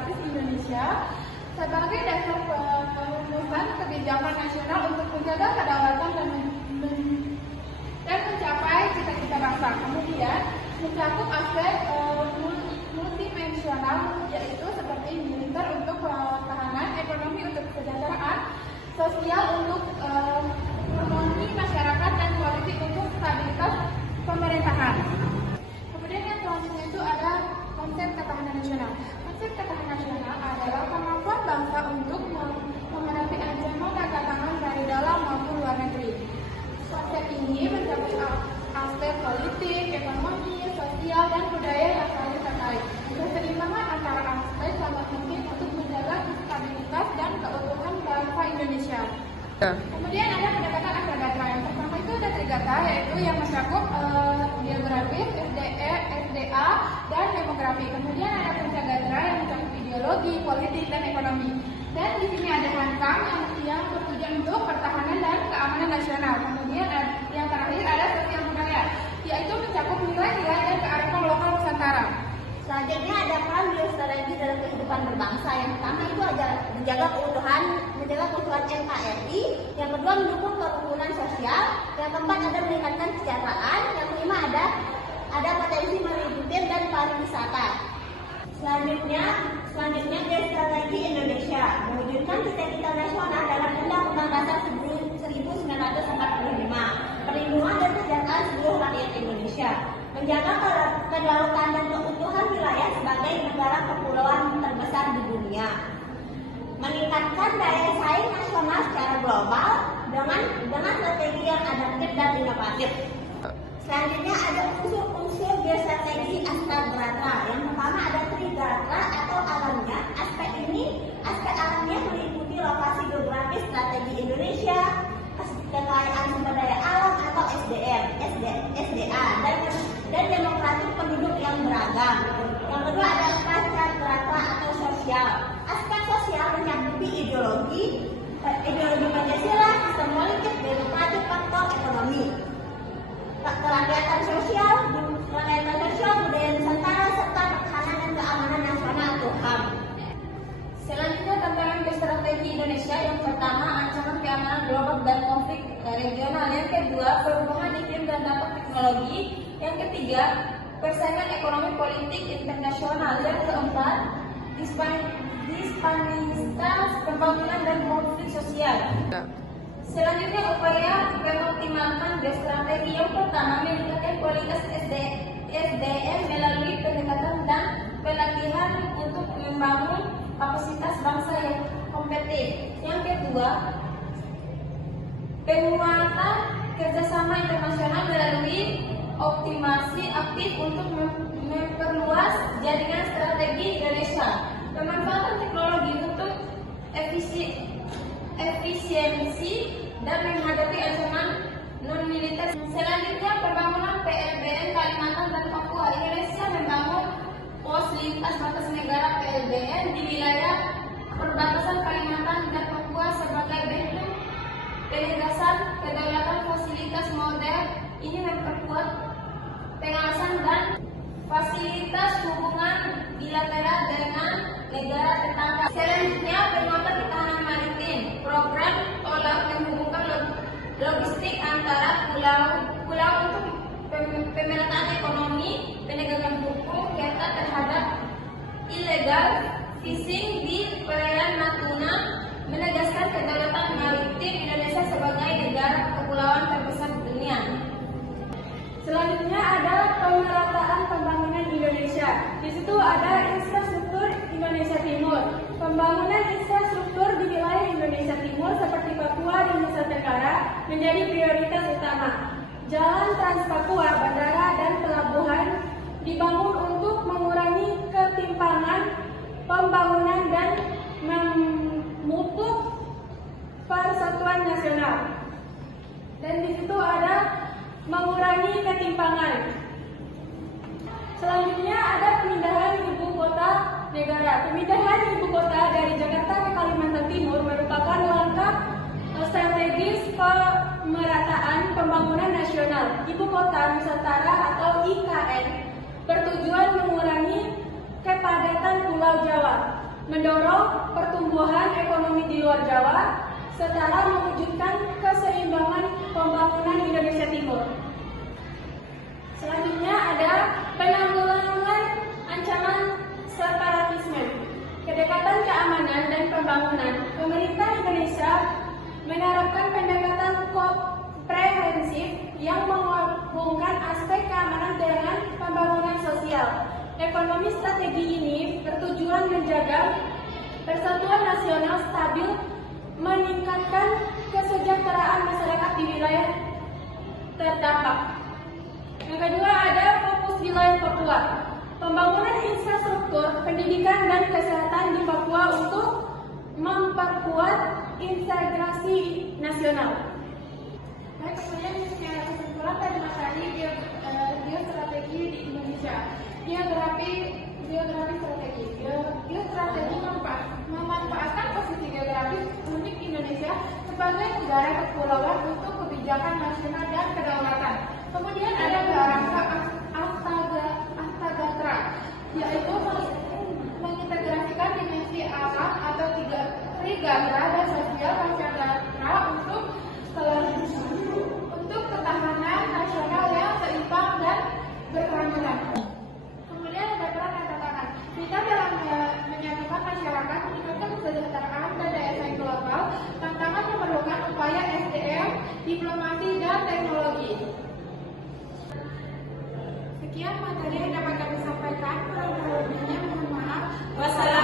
Geografis Indonesia sebagai dasar perumusan kebijakan nasional untuk menjaga kedaulatan dan mencapai cita-cita bangsa. Kemudian mencakup aspek multidimensional, yaitu seperti militer untuk pertahanan, ekonomi untuk kesejahteraan, sosial untuk harmoni masyarakat, dan politik untuk stabilitas pemerintahan. Kemudian yang selanjutnya itu ada konsep ketahanan nasional. Konsep ketahanan nasional adalah kemampuan bangsa untuk menghadapi ancaman tantangan dari dalam maupun luar negeri. Konsep ini mencakup aspek politik, ekonomi, sosial, dan budaya yang saling terkait. Keseimbangan antara aspek sangat penting untuk menjaga stabilitas dan keutuhan bangsa Indonesia. Kemudian ada pendekatan Astragatra. Yang pertama itu ada Trigatra, yaitu yang mencakup geografis, SDA, dan demografi. Kemudian ada Pencagatra yang mencakup ideologi, politik, dan ekonomi. Dan di sini ada Hankam yang bertujuan untuk pertahanan dan keamanan nasional. Kemudian yang terakhir ada sosial budaya, yaitu mencakup nilai-nilai dan kearifan lokal Nusantara. Selanjutnya ada peran geostrategi dalam kehidupan berbangsa. Yang pertama itu ada menjaga keutuhan NKRI. Yang kedua mendukung kerukunan sosial. Yang keempat ada meningkatkan kesejahteraan. Yang kelima ada potensi maritim dan pariwisata. Selanjutnya geostrategi Indonesia mewujudkan cita-cita nasional dalam Undang-Undang Dasar 1945, perlindungan dan kesejahteraan seluruh rakyat Indonesia, menjaga kedaulatan dan keutuhan wilayah sebagai negara kepulauan terbesar di dunia, meningkatkan daya saing nasional secara global dengan strategi yang adaptif dan inovatif. Selanjutnya ada unsur geostrategi Astragatra. Yang pertama ada Trigatra atau alamnya. Aspek alamnya meliputi lokasi geografis, strategi Indonesia, kekayaan sumber daya alam atau SDA, dan demokrasi penduduk yang beragam. Yang kedua ada Prasyagratra atau sosial. Aspek sosial mencakupi ideologi Pancasila, sistem politik, demokrasi, faktor ekonomi, kerakyatan sosial, budaya Nusantara, serta pertahanan dan keamanan nasional atau HAM. Selanjutnya tantangan geostrategi Indonesia. Yang pertama, ancaman keamanan global dan konflik regional. Yang kedua, perubahan iklim dan dampak teknologi. Yang ketiga, persaingan ekonomi politik internasional. Yang keempat, disparitas pembangunan dan konflik sosial. Selanjutnya, upaya mengoptimalkan geostrategi. Yang pertama, meningkatkan kualitas SDM melalui pendekatan dan pelatihan untuk membangun kapasitas bangsa yang kompetitif. Yang kedua, penguatan kerjasama internasional melalui optimasi aktif untuk memperluas jaringan strategi Indonesia, pemanfaatan teknologi untuk efisiensi dan menghadapi ancaman non-militer. Selanjutnya, pembangunan PLBN Kalimantan dan Papua. Indonesia membangun pos lintas batas negara PLBN di wilayah perbatasan Kalimantan dan Papua sebagai bentuk penegasan kedaulatan. Fasilitas modern ini memperkuat pengawasan dan fasilitas hubungan bilateral dengan negara tetangga. Selanjutnya, penguatan ketahanan maritim. Program tolak menghubungkan logistik antara pulau untuk pemerataan ekonomi, penegakan hukum, ketat terhadap illegal fishing di perairan Natuna, menegaskan kedaulatan maritim Indonesia sebagai negara kepulauan terbesar di dunia. Selanjutnya ada pemerataan pembangunan Indonesia. Di situ ada infrastruktur Indonesia Timur. Pembangunan infrastruktur di wilayah Indonesia Timur seperti Papua dan Nusa Tenggara menjadi prioritas utama. Jalan Trans Papua, bandara, dan pelabuhan dibangun untuk mengurangi ketimpangan pembangunan dan memutus persatuan nasional. Dan di situ ada mengurangi ketimpangan. Selanjutnya ada pemindahan ibu kota negara. Pemindahan ibu kota dari Jakarta ke Kalimantan Timur merupakan langkah strategis pemerataan pembangunan nasional. Ibu kota Nusantara atau IKN bertujuan mengurangi kepadatan Pulau Jawa, mendorong pertumbuhan ekonomi di luar Jawa, setara mewujudkan keseimbangan pembangunan Indonesia Timur. Selanjutnya ada penanggulangan ancaman separatisme, kedekatan keamanan dan pembangunan. Pemerintah Indonesia menerapkan pendekatan komprehensif yang menghubungkan aspek keamanan dengan pembangunan sosial. Ekonomi strategi ini bertujuan menjaga persatuan nasional stabil, meningkatkan kesejahteraan masyarakat di wilayah terdampak. Yang kedua ada fokus wilayah Papua. Pembangunan infrastruktur, pendidikan dan kesehatan di Papua untuk memperkuat integrasi nasional. Baik, kemudian secara kesimpulan dari Mas Adi, geostrategi di Indonesia. Geografi strategi. Geostrategi memanfaatkan posisi geografis unik Indonesia sebagai negara kepulauan untuk kebijakan nasional dan kedaulatan. Kemudian ada bahasa Astagatra, yaitu mengintegrasikan dimensi alam atau trigatra dan sosial pancadatra untuk ketahanan nasional yang seimbang dan berkelanjutan. Kemudian ada peran dan tantangan. Kita dalam menyatukan masyarakat, meningkatkan kesejahteraan dan daya saing global, tantangan memerlukan upaya SDM, diplomasi dan teknologi. Sekian materi yang dapat kami sampaikan. Kurang lebihnya mohon maaf. Wassalamualaikum